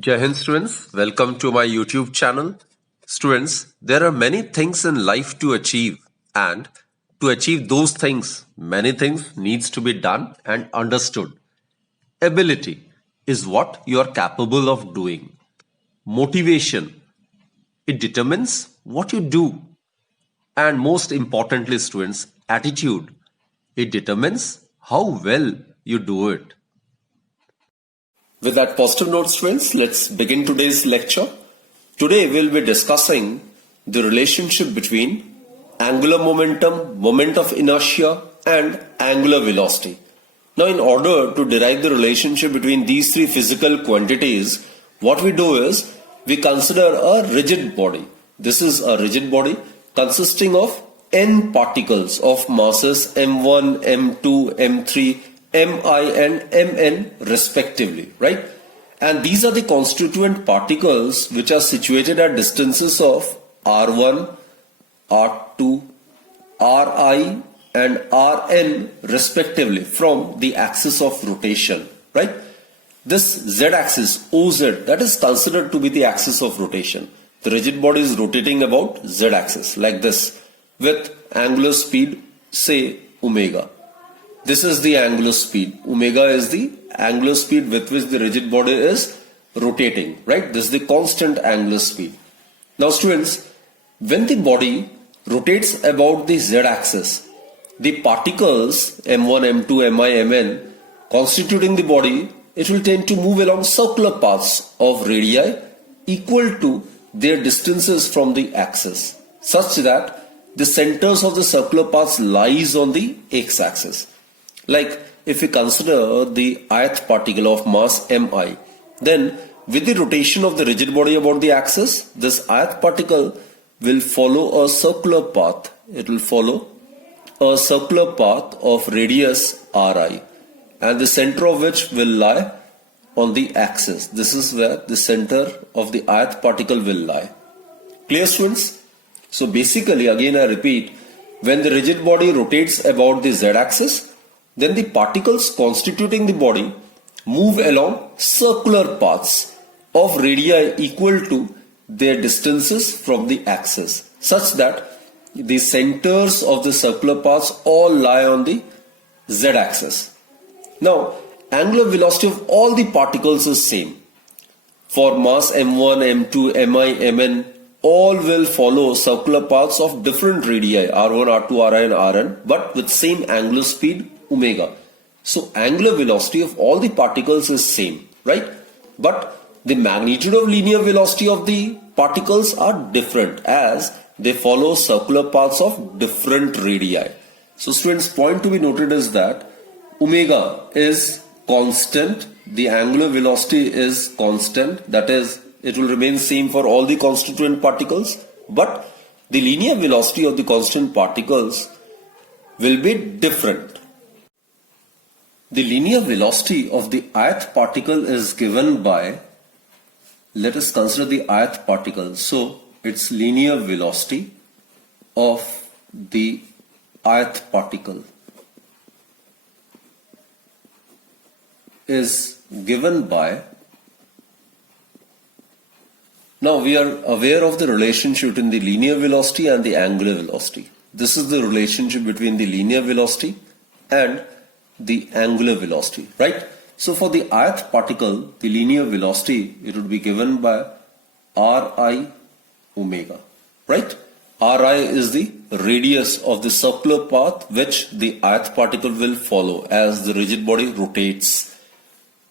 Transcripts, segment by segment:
Jai Hind students, welcome to my YouTube channel. Students, there are many things in life to achieve, and to achieve those things, many things needs to be done and understood. Ability is what you are capable of doing. Motivation, it determines what you do. And most importantly, students, attitude, it determines how well you do it. With that positive note, students, let's begin today's lecture. Today we'll be discussing the relationship between angular momentum, moment of inertia, and angular velocity. Now, in order to derive the relationship between these three physical quantities, what we do is we consider a rigid body. This is a rigid body consisting of n particles of masses m1, m2, m3, mi and mn respectively, right? And these are the constituent particles which are situated at distances of r1, r2, ri and rn respectively from the axis of rotation, right? This z-axis, OZ, that is considered to be the axis of rotation. The rigid body is rotating about z-axis like this with angular speed, say omega. This is the angular speed. Omega is the angular speed with which the rigid body is rotating, right? This is the constant angular speed. Now students, when the body rotates about the z-axis, the particles m1, m2, mi, mn constituting the body, it will tend to move along circular paths of radii equal to their distances from the axis, such that the centers of the circular paths lies on the x-axis. Like if we consider the ith particle of mass mi, then with the rotation of the rigid body about the axis, this ith particle will follow a circular path. It will follow a circular path of radius ri, and the center of which will lie on the axis. This is where the center of the ith particle will lie. Clear, students? So basically, again I repeat, when the rigid body rotates about the z-axis, then the particles constituting the body move along circular paths of radii equal to their distances from the axis, such that the centers of the circular paths all lie on the z-axis. Now, angular velocity of all the particles is same. For mass m1, m2, mi, mn, all will follow circular paths of different radii, r1, r2, ri and rn, but with same angular speed omega. So angular velocity of all the particles is same, right? But the magnitude of linear velocity of the particles are different as they follow circular paths of different radii. So students, point to be noted is that omega is constant, the angular velocity is constant, that is, it will remain same for all the constituent particles, but the linear velocity of the constant particles will be different. The linear velocity of the ith particle is given by, let us consider the ith particle. So its linear velocity of the ith particle is given by, now we are aware of the relationship between the linear velocity and the angular velocity. This is the relationship between the linear velocity and the angular velocity, right? So for the ith particle, the linear velocity, it would be given by ri omega, right? Ri is the radius of the circular path which the ith particle will follow as the rigid body rotates.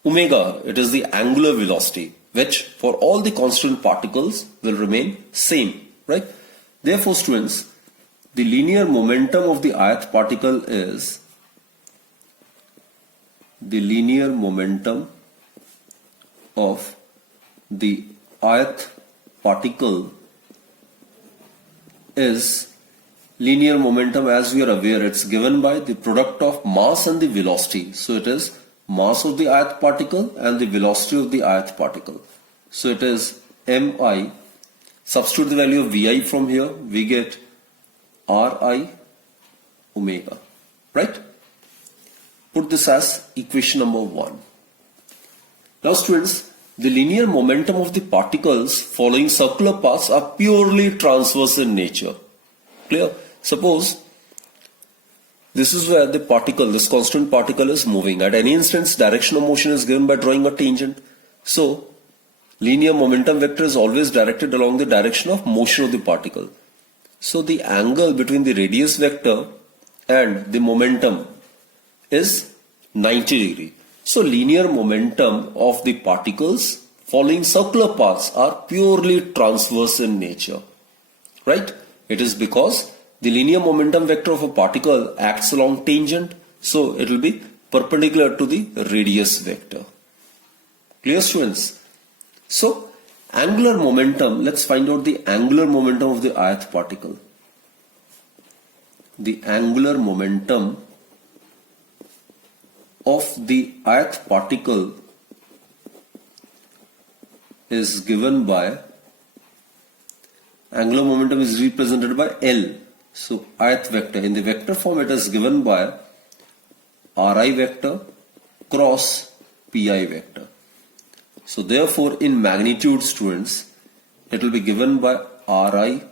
Omega, it is the angular velocity which for all the constant particles will remain same, right? Therefore, students, the linear momentum of the ith particle is the linear momentum of the ith particle is linear momentum, as we are aware, it's given by the product of mass and the velocity. So it is mass of the ith particle and the velocity of the ith particle. So it is mi, substitute the value of vi from here, we get ri omega, right? Put this as equation number 1. Now students, the linear momentum of the particles following circular paths are purely transverse in nature. Clear? Suppose this is where the particle, this constant particle is moving. At any instance, direction of motion is given by drawing a tangent. So, linear momentum vector is always directed along the direction of motion of the particle. So, the angle between the radius vector and the momentum is 90 degree. So, linear momentum of the particles following circular paths are purely transverse in nature. Right? It is because the linear momentum vector of a particle acts along tangent, so it will be perpendicular to the radius vector. Clear, students? So, angular momentum, let's find out the angular momentum of the ith particle. The angular momentum of the ith particle is given by, angular momentum is represented by L. So, ith vector, in the vector form it is given by Ri vector cross Pi vector. So, therefore, in magnitude, students, it will be given by Ri,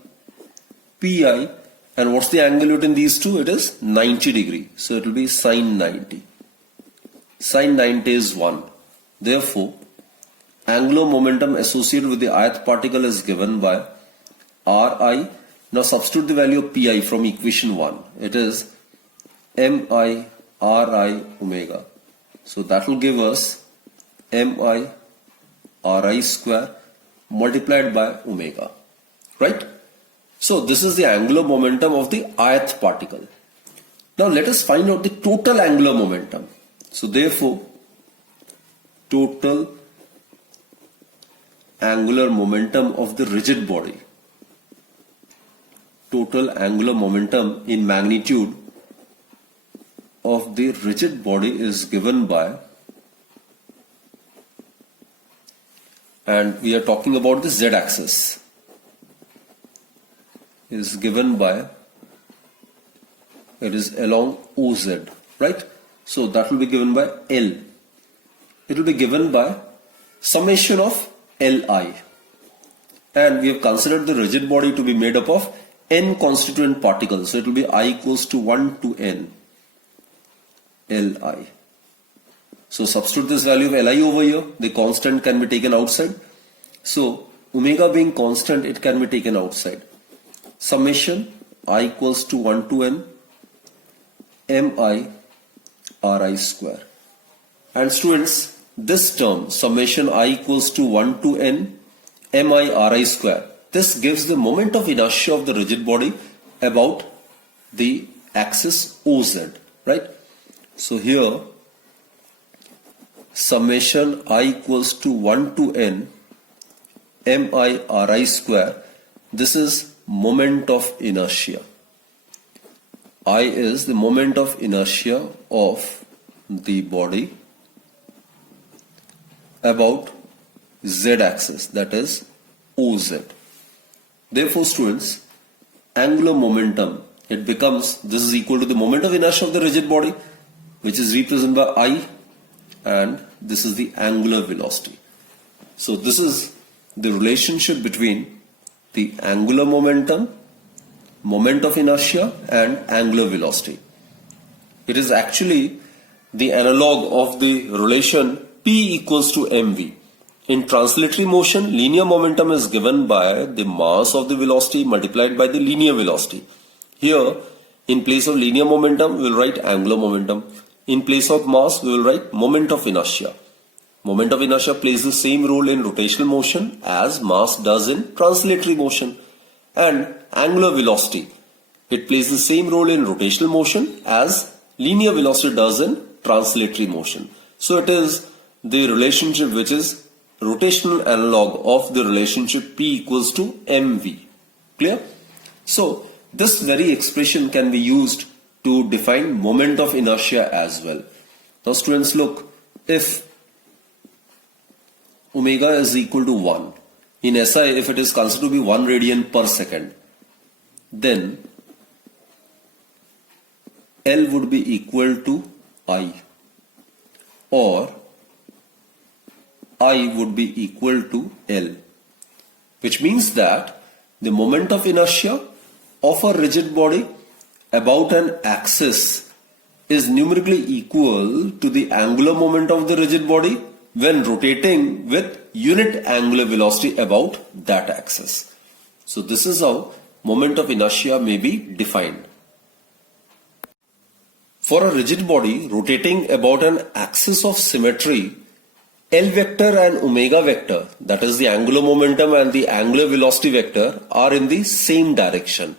Pi, and what's the angle between these two? It is 90 degree. So, it will be sine 90. Sine 90 is 1. Therefore, angular momentum associated with the ith particle is given by Ri. Now substitute the value of Pi from equation 1. It is Mi Ri omega. So that will give us Mi Ri square multiplied by omega. Right? So this is the angular momentum of the ith particle. Now let us find out the total angular momentum. So therefore, total angular momentum of the rigid body. Total angular momentum in magnitude of the rigid body is given by, and we are talking about the z-axis, is given by, it is along OZ, right? So that will be given by L. It will be given by summation of Li, and we have considered the rigid body to be made up of n constituent particles. So it will be I equals to 1 to n Li. So substitute this value of Li over here. The constant can be taken outside. So omega being constant, it can be taken outside. Summation I equals to 1 to n Mi Ri square. And students, this term summation I equals to 1 to n Mi Ri square, this gives the moment of inertia of the rigid body about the axis OZ, right? So here summation I equals to 1 to n Mi Ri square, this is moment of inertia. I is the moment of inertia of the body about Z axis, that is OZ. Therefore, students, angular momentum, it becomes, this is equal to the moment of inertia of the rigid body, which is represented by I, and this is the angular velocity. So this is the relationship between the angular momentum, moment of inertia, and angular velocity. It is actually the analog of the relation P equals to mv. In translatory motion, linear momentum is given by the mass of the velocity multiplied by the linear velocity. Here, in place of linear momentum, we will write angular momentum. In place of mass, we will write moment of inertia. Moment of inertia plays the same role in rotational motion as mass does in translatory motion. And angular velocity, it plays the same role in rotational motion as linear velocity does in translatory motion. So it is the relationship which is rotational analog of the relationship P equals to mv. Clear? So this very expression can be used to define moment of inertia as well. Now students, look, if omega is equal to 1, in SI if it is considered to be 1 radian per second, then L would be equal to I, or I would would be equal to L, which means that the moment of inertia of a rigid body about an axis is numerically equal to the angular moment of the rigid body when rotating with unit angular velocity about that axis. So this is how moment of inertia may be defined. For a rigid body rotating about an axis of symmetry, L vector and omega vector, that is the angular momentum and the angular velocity vector, are in the same direction.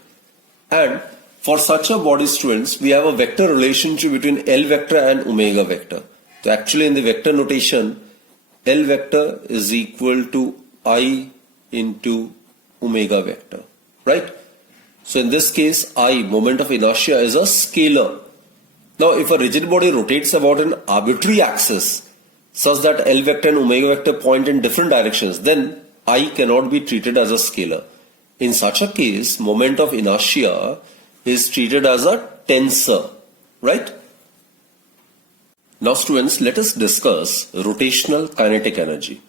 And for such a body, students, we have a vector relationship between L vector and omega vector. So actually in the vector notation, L vector is equal to I into omega vector, right? So in this case, I, moment of inertia, is a scalar. Now if a rigid body rotates about an arbitrary axis such that L vector and omega vector point in different directions, then I cannot be treated as a scalar. In such a case, moment of inertia is treated as a tensor, right? Now students, let us discuss rotational kinetic energy.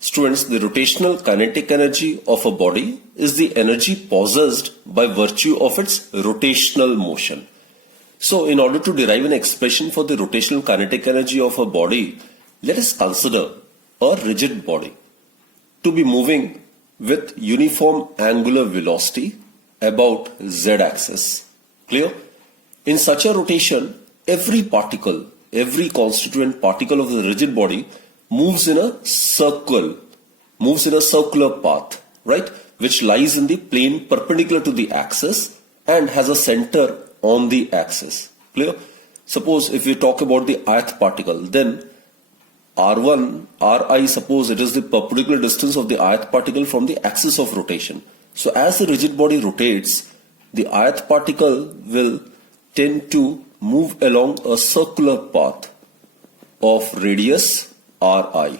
Students, the rotational kinetic energy of a body is the energy possessed by virtue of its rotational motion. So in order to derive an expression for the rotational kinetic energy of a body, let us consider a rigid body to be moving with uniform angular velocity about z-axis. Clear? In such a rotation, every particle, every constituent particle of the rigid body moves in a circle, moves in a circular path, right? Which lies in the plane perpendicular to the axis and has a center on the axis. Clear? Suppose if we talk about the ith particle, then R1, Ri, suppose it is the perpendicular distance of the ith particle from the axis of rotation. So as the rigid body rotates, the ith particle will tend to move along a circular path of radius Ri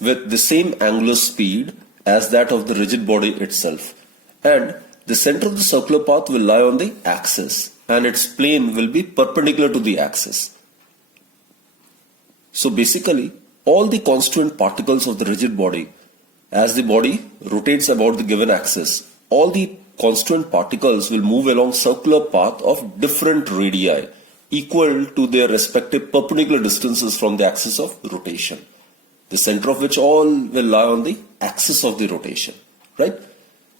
with the same angular speed as that of the rigid body itself. And the center of the circular path will lie on the axis and its plane will be perpendicular to the axis. So basically, all the constituent particles of the rigid body, as the body rotates about the given axis, all the constituent particles will move along circular path of different radii equal to their respective perpendicular distances from the axis of rotation, the center of which all will lie on the axis of the rotation, right?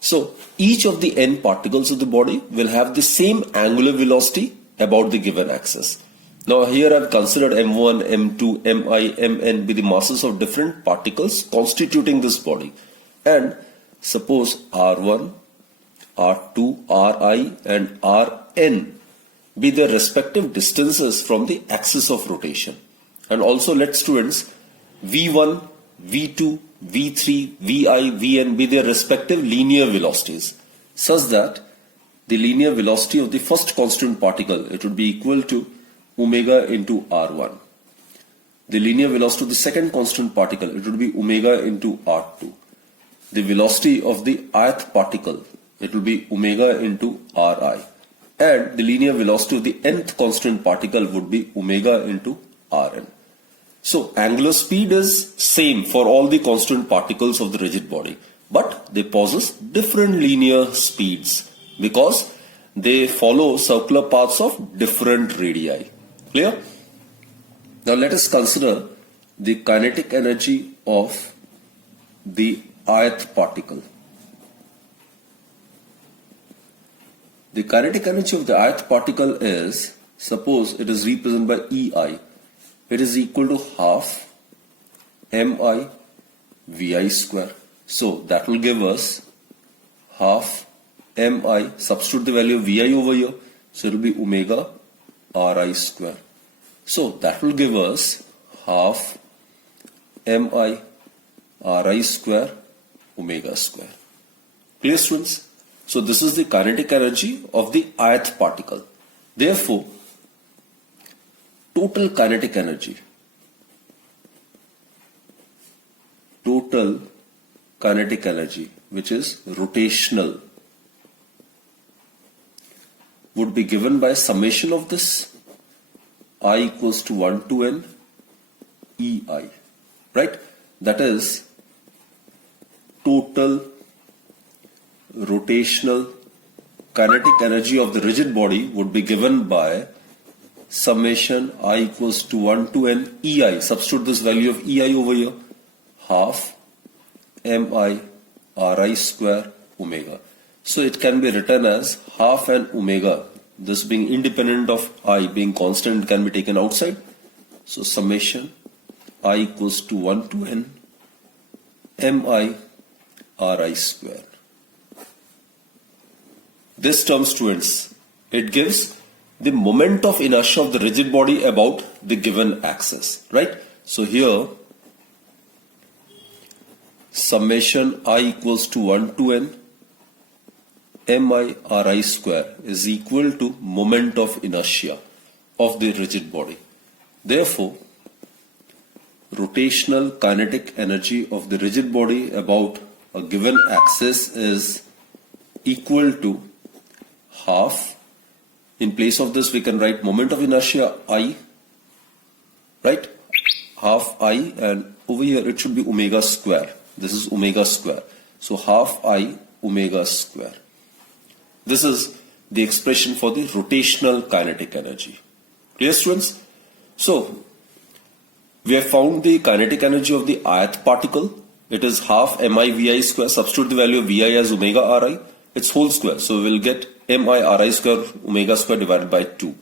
So each of the n particles of the body will have the same angular velocity about the given axis. Now here I have considered m1, m2, mi, mn be the masses of different particles constituting this body. And suppose r1, r2, ri and rn be their respective distances from the axis of rotation. And also let students v1, v2, v3, vi, vn be their respective linear velocities, such that the linear velocity of the first constituent particle, it would be equal to omega into r1. The linear velocity of the second constant particle, it would be omega into r2. The velocity of the ith particle, it will be omega into ri. And the linear velocity of the nth constant particle would be omega into rn. So angular speed is same for all the constant particles of the rigid body, but they possess different linear speeds because they follow circular paths of different radii. Clear? Now let us consider the kinetic energy of the ith particle. The kinetic energy of the ith particle is, suppose it is represented by EI, it is equal to half mi vi square. So that will give us half mi, substitute the value of vi over here, so it will be omega ri square. So that will give us half mi ri square omega square. Clear, students? So this is the kinetic energy of the ith particle. Therefore, total kinetic energy which is rotational would be given by summation of this I equals to 1 to n EI, right? that is total rotational kinetic energy of the rigid body would be given by summation I equals to 1 to n EI. Substitute this value of EI over here, half mi Ri square omega. So it can be written as half n omega. This being independent of I being constant can be taken outside. So summation I equals to 1 to n mi Ri square. This term, students, it gives the moment of inertia of the rigid body about the given axis, right? So here summation I equals to 1 to n mi Ri square is equal to moment of inertia of the rigid body. Therefore, rotational kinetic energy of the rigid body about a given axis is equal to half. In place of this we can write moment of inertia I, right? Half I, and over here it should be omega square. This is omega square. So half I omega square. This is the expression for the rotational kinetic energy. Clear, students? So we have found the kinetic energy of the ith particle. It is half mi vi square. Substitute the value of vi as omega Ri. It's whole square. So we will get mi Ri square omega square divided by 2.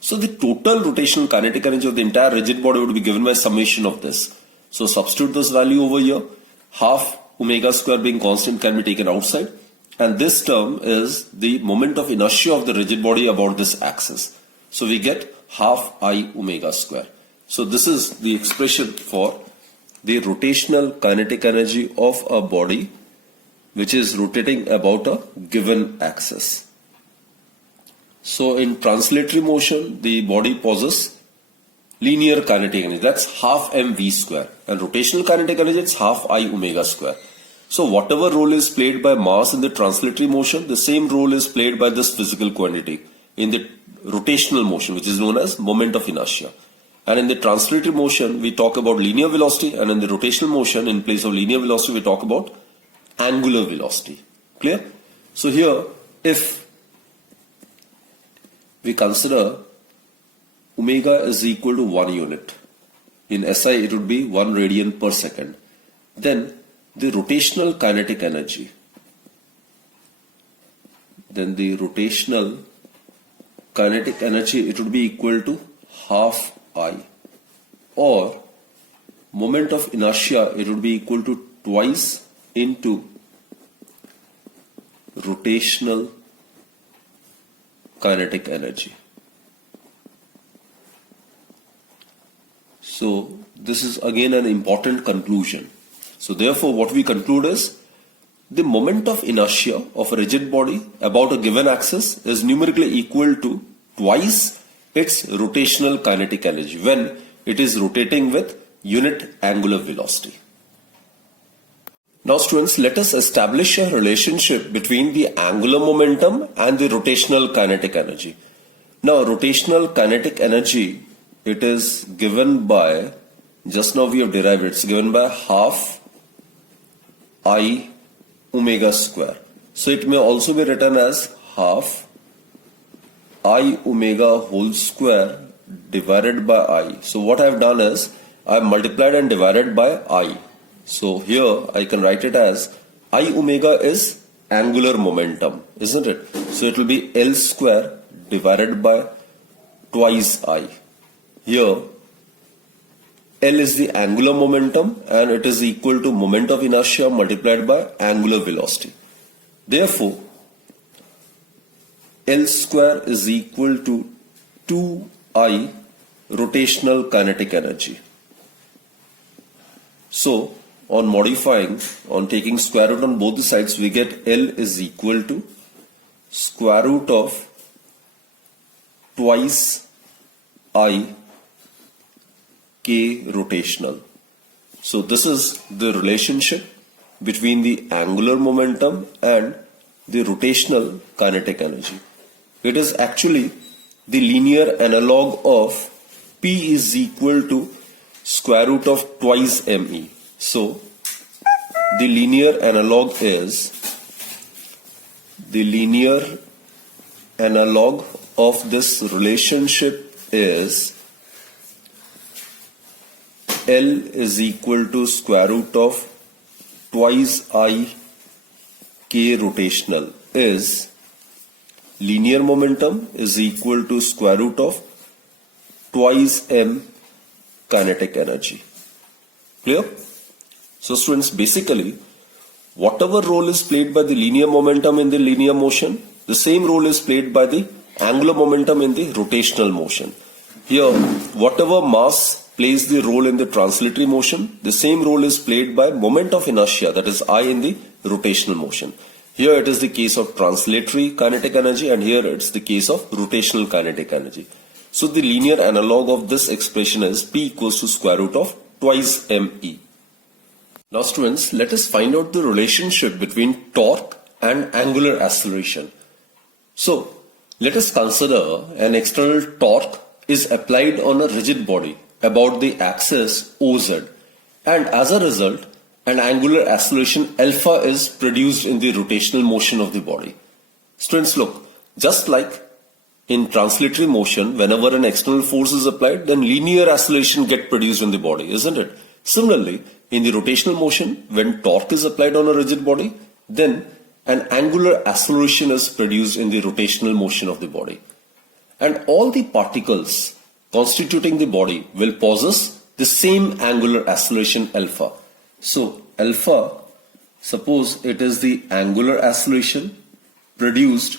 So the total rotational kinetic energy of the entire rigid body would be given by summation of this. So substitute this value over here. Half omega square being constant can be taken outside. And this term is the moment of inertia of the rigid body about this axis. So we get half I omega square. So this is the expression for the rotational kinetic energy of a body which is rotating about a given axis. So in translatory motion, the body possesses linear kinetic energy. That's half mv square. And rotational kinetic energy, it's half I omega square. So whatever role is played by mass in the translatory motion, the same role is played by this physical quantity in the rotational motion, which is known as moment of inertia. And in the translatory motion, we talk about linear velocity, and in the rotational motion, in place of linear velocity, we talk about angular velocity. Clear? So here, if we consider omega is equal to 1 unit, in SI it would be 1 radian per second, then the rotational kinetic energy, it would be equal to half I, or moment of inertia, it would be equal to twice into rotational kinetic energy. So this is again an important conclusion. So therefore what we conclude is the moment of inertia of a rigid body about a given axis is numerically equal to twice its rotational kinetic energy when it is rotating with unit angular velocity. Now students, let us establish a relationship between the angular momentum and the rotational kinetic energy. Now rotational kinetic energy, it is given by, just now we have derived it, it's given by half I omega square. So it may also be written as half I omega whole square divided by I. So what I have done is I have multiplied and divided by I. So here I can write it as I omega is angular momentum, isn't it? So it will be L square divided by twice I. Here L is the angular momentum and it is equal to moment of inertia multiplied by angular velocity. Therefore, L square is equal to 2I rotational kinetic energy. So, on modifying, on taking square root on both the sides, we get L is equal to square root of twice I K rotational. So this is the relationship between the angular momentum and the rotational kinetic energy. It is actually the linear analog of P is equal to square root of twice ME. So the linear analog is of this relationship is L is equal to square root of twice I k rotational is linear momentum is equal to square root of twice m kinetic energy. Clear? So students, basically whatever role is played by the linear momentum in the linear motion, the same role is played by the angular momentum in the rotational motion. Here, whatever mass plays the role in the translatory motion, the same role is played by moment of inertia, that is I, in the rotational motion. Here it is the case of translatory kinetic energy, and here it's the case of rotational kinetic energy. So the linear analog of this expression is P equals to square root of twice me. Now students, let us find out the relationship between torque and angular acceleration. So let us consider an external torque is applied on a rigid body about the axis OZ, and as a result an angular acceleration alpha is produced in the rotational motion of the body. Students, look, just like in translatory motion, whenever an external force is applied, then linear acceleration gets produced in the body, isn't it? Similarly, in the rotational motion, when torque is applied on a rigid body, then an angular acceleration is produced in the rotational motion of the body. And all the particles constituting the body will possess the same angular acceleration alpha. So alpha, suppose it is the angular acceleration produced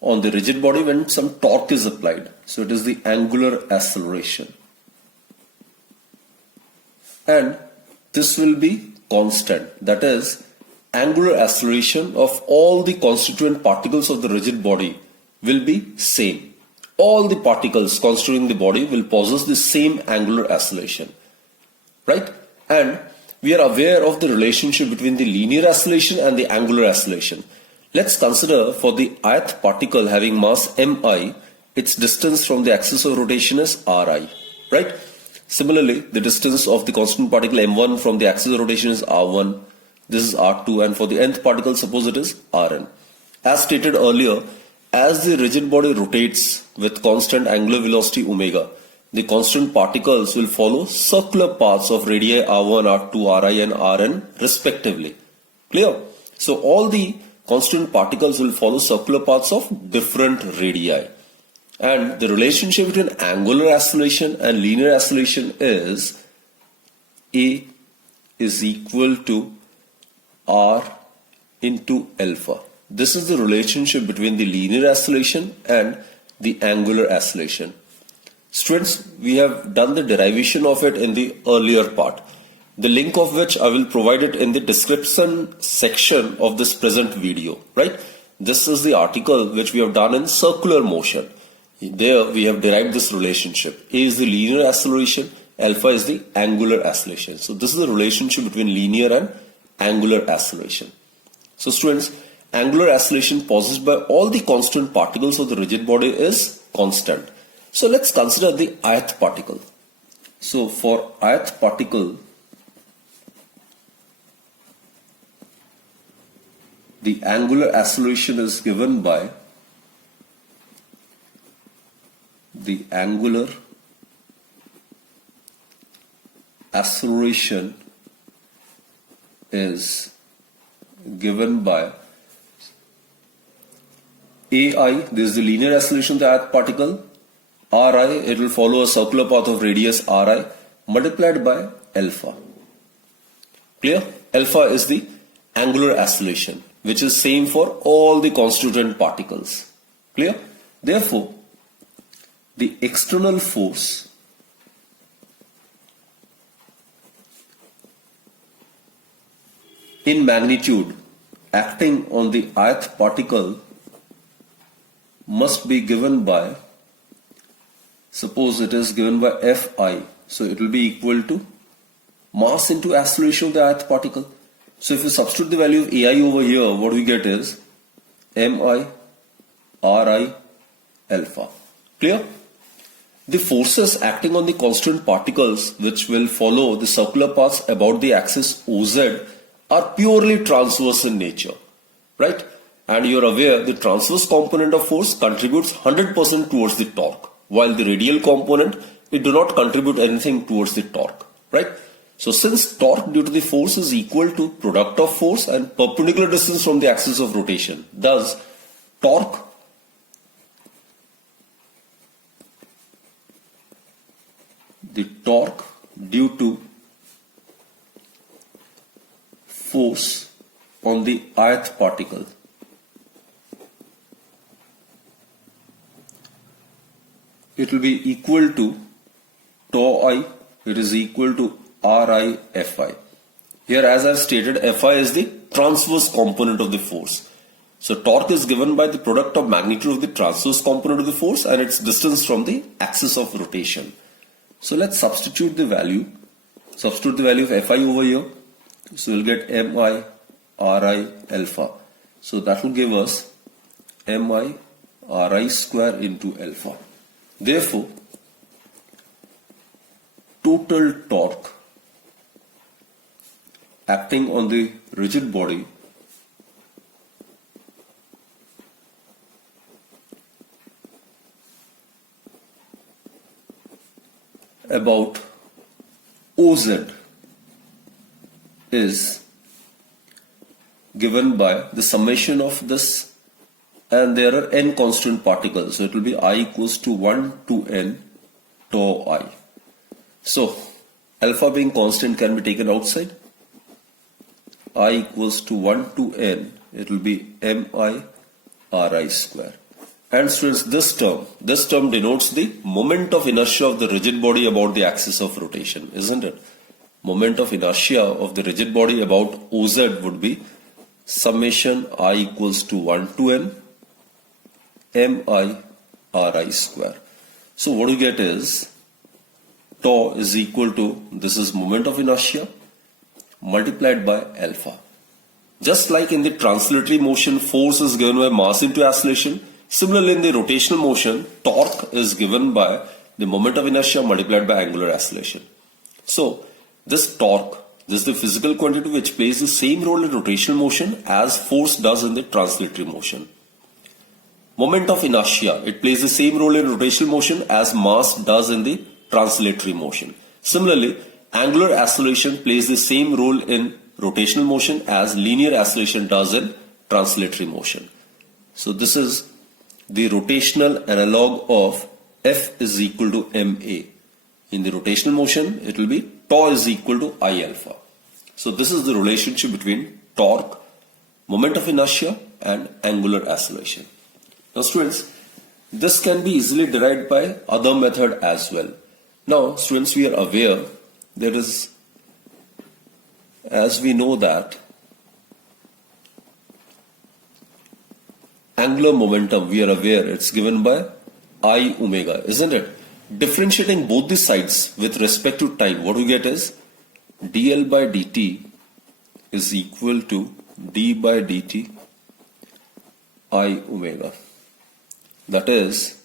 on the rigid body when some torque is applied. So it is the angular acceleration. And this will be constant. That is, angular acceleration of all the constituent particles of the rigid body will be same. All the particles constituting the body will possess the same angular acceleration. Right? And we are aware of the relationship between the linear acceleration and the angular acceleration. Let's consider for the ith particle having mass mi, its distance from the axis of rotation is ri, right? Similarly, the distance of the constant particle m1 from the axis of rotation is r1, this is r2, and for the nth particle, suppose it is rn. As stated earlier, as the rigid body rotates with constant angular velocity omega, the constant particles will follow circular paths of radii r1, r2, ri and rn respectively. Clear? So all the constant particles will follow circular paths of different radii. And the relationship between angular acceleration and linear acceleration is A is equal to R into alpha. This is the relationship between the linear acceleration and the angular acceleration. Students, we have done the derivation of it in the earlier part, the link of which I will provide it in the description section of this present video, right? This is the article which we have done in circular motion. There we have derived this relationship. A is the linear acceleration, alpha is the angular acceleration. So this is the relationship between linear and angular acceleration. So students, angular acceleration possessed by all the constant particles of the rigid body is constant. So let's consider the ith particle. So for ith particle, the angular acceleration is given by the angular acceleration is given by AI, this is the linear acceleration of the ith particle, Ri, it will follow a circular path of radius Ri multiplied by alpha. Clear? Alpha is the angular acceleration, which is same for all the constituent particles. Clear? Therefore, the external force in magnitude acting on the ith particle must be given by, suppose it is given by Fi, so it will be equal to mass into acceleration of the ith particle. So if you substitute the value of Ai over here, what we get is mi Ri alpha. Clear? The forces acting on the constant particles which will follow the circular paths about the axis OZ are purely transverse in nature, right? And you're aware the transverse component of force contributes 100% towards the torque, while the radial component, it do not contribute anything towards the torque, right? So since torque due to the force is equal to product of force and perpendicular distance from the axis of rotation, thus torque due to force on the ith particle it will be equal to tau I, it is equal to Ri Fi. Here, as I have stated, Fi is the transverse component of the force. So torque is given by the product of magnitude of the transverse component of the force and its distance from the axis of rotation. So let's substitute the value of Fi over here. So we'll get Mi Ri alpha. So that will give us Mi Ri square into alpha. Therefore, total torque acting on the rigid body about OZ is given by the summation of this, and there are n constant particles, so it will be I equals to 1 to n tau I. So alpha being constant can be taken outside. I equals to 1 to n, it will be Mi Ri square. And students, this term denotes the moment of inertia of the rigid body about the axis of rotation, isn't it? Moment of inertia of the rigid body about OZ would be summation I equals to 1 to n Mi Ri square. So what you get is tau is equal to, this is moment of inertia multiplied by alpha. Just like in the translatory motion, force is given by mass into acceleration. Similarly, in the rotational motion, torque is given by the moment of inertia multiplied by angular acceleration. So, this torque, this is the physical quantity which plays the same role in rotational motion as force does in the translatory motion. Moment of inertia, it plays the same role in rotational motion as mass does in the translatory motion. Similarly, angular acceleration plays the same role in rotational motion as linear acceleration does in translatory motion. So, this is the rotational analog of F is equal to ma. In the rotational motion, it will be tau is equal to I alpha. So this is the relationship between torque, moment of inertia and angular acceleration. Now students, this can be easily derived by other method as well. Now students, we are aware there is, as we know that angular momentum, we are aware it's given by I omega, isn't it? Differentiating both the sides with respect to time, what we get is dl by dt is equal to d by dt I omega. That is,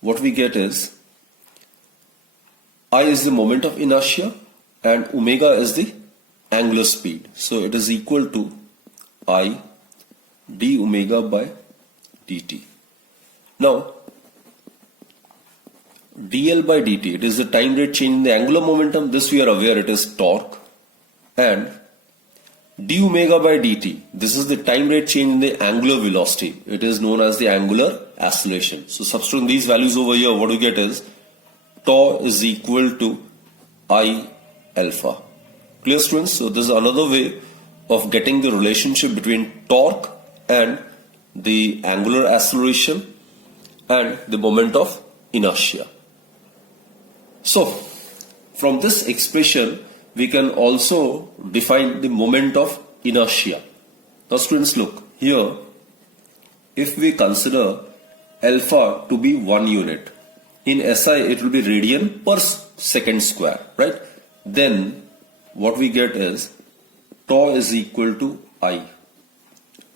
what we get is I is the moment of inertia and omega is the angular speed. So it is equal to I d omega by dt. Now, dl by dt, it is the time rate change in the angular momentum. This we are aware it is torque. And d omega by dt, this is the time rate change in the angular velocity. It is known as the angular acceleration. So substituting these values over here, what we get is tau is equal to I alpha. Clear students? So this is another way of getting the relationship between torque and the angular acceleration and the moment of inertia. So from this expression we can also define the moment of inertia. Now students, look here, if we consider alpha to be 1 unit, in SI it will be radian per second square, right? Then what we get is tau is equal to I,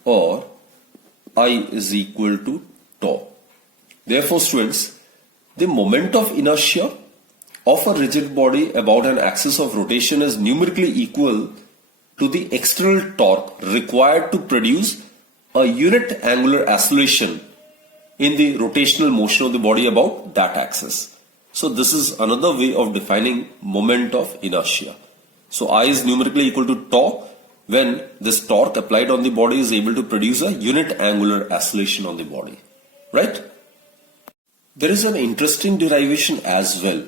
or I is equal to tau. Therefore students, The moment of inertia of a rigid body about an axis of rotation is numerically equal to the external torque required to produce a unit angular acceleration in the rotational motion of the body about that axis. So this is another way of defining moment of inertia. So I is numerically equal to tau when this torque applied on the body is able to produce a unit angular acceleration on the body, right? There is an interesting derivation as well.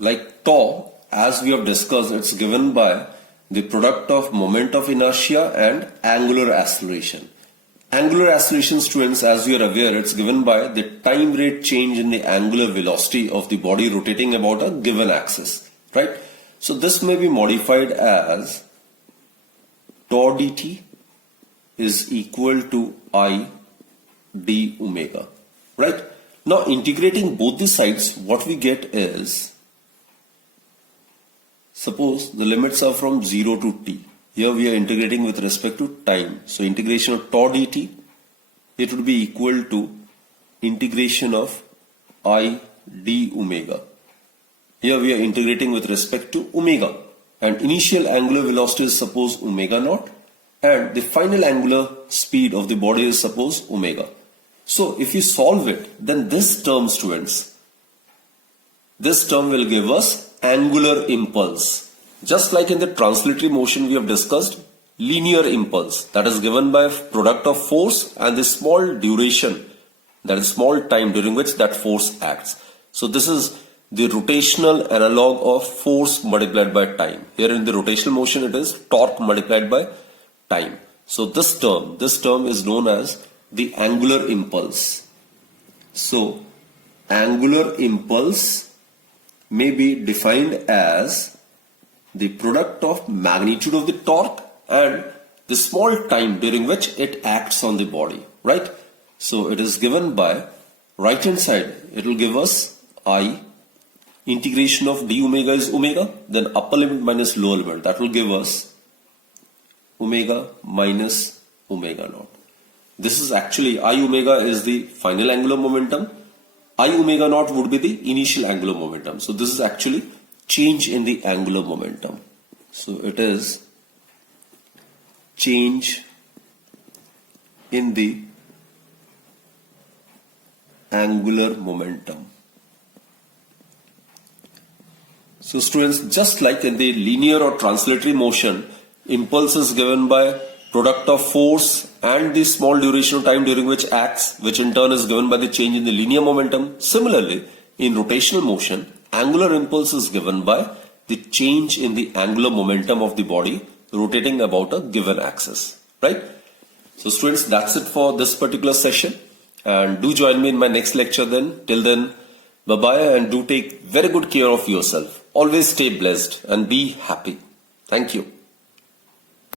Like tau, as we have discussed, it's given by the product of moment of inertia and angular acceleration. Angular acceleration, students, as you are aware, it's given by the time rate change in the angular velocity of the body rotating about a given axis, right? So this may be modified as tau dt is equal to I d omega, right? Now integrating both the sides, what we get is, suppose the limits are from 0 to t. Here we are integrating with respect to time. So integration of tau dt, it would be equal to integration of I d omega. Here we are integrating with respect to omega. And initial angular velocity is suppose omega naught. And the final angular speed of the body is suppose omega. So if we solve it, then this term, students, this term will give us angular impulse. Just like in the translatory motion we have discussed, linear impulse, that is given by product of force and the small duration, that is small time during which that force acts. So this is the rotational analog of force multiplied by time. Here in the rotational motion it is torque multiplied by time. So this term is known as the angular impulse. So angular impulse may be defined as the product of magnitude of the torque and the small time during which it acts on the body, right? So it is given by right hand side, it will give us I, integration of d omega is omega, then upper limit minus lower limit, that will give us omega minus omega naught. This is actually I omega is the final angular momentum, I omega naught would be the initial angular momentum. So this is actually change in the angular momentum. So it is change in the angular momentum. So students, just like in the linear or translatory motion, impulse is given by product of force and the small duration of time during which acts, which in turn is given by the change in the linear momentum. Similarly, in rotational motion, angular impulse is given by the change in the angular momentum of the body rotating about a given axis, right? So students, that's it for this particular session, and do join me in my next lecture then. Till then, bye-bye, and do take very good care of yourself. Always stay blessed and be happy. Thank you.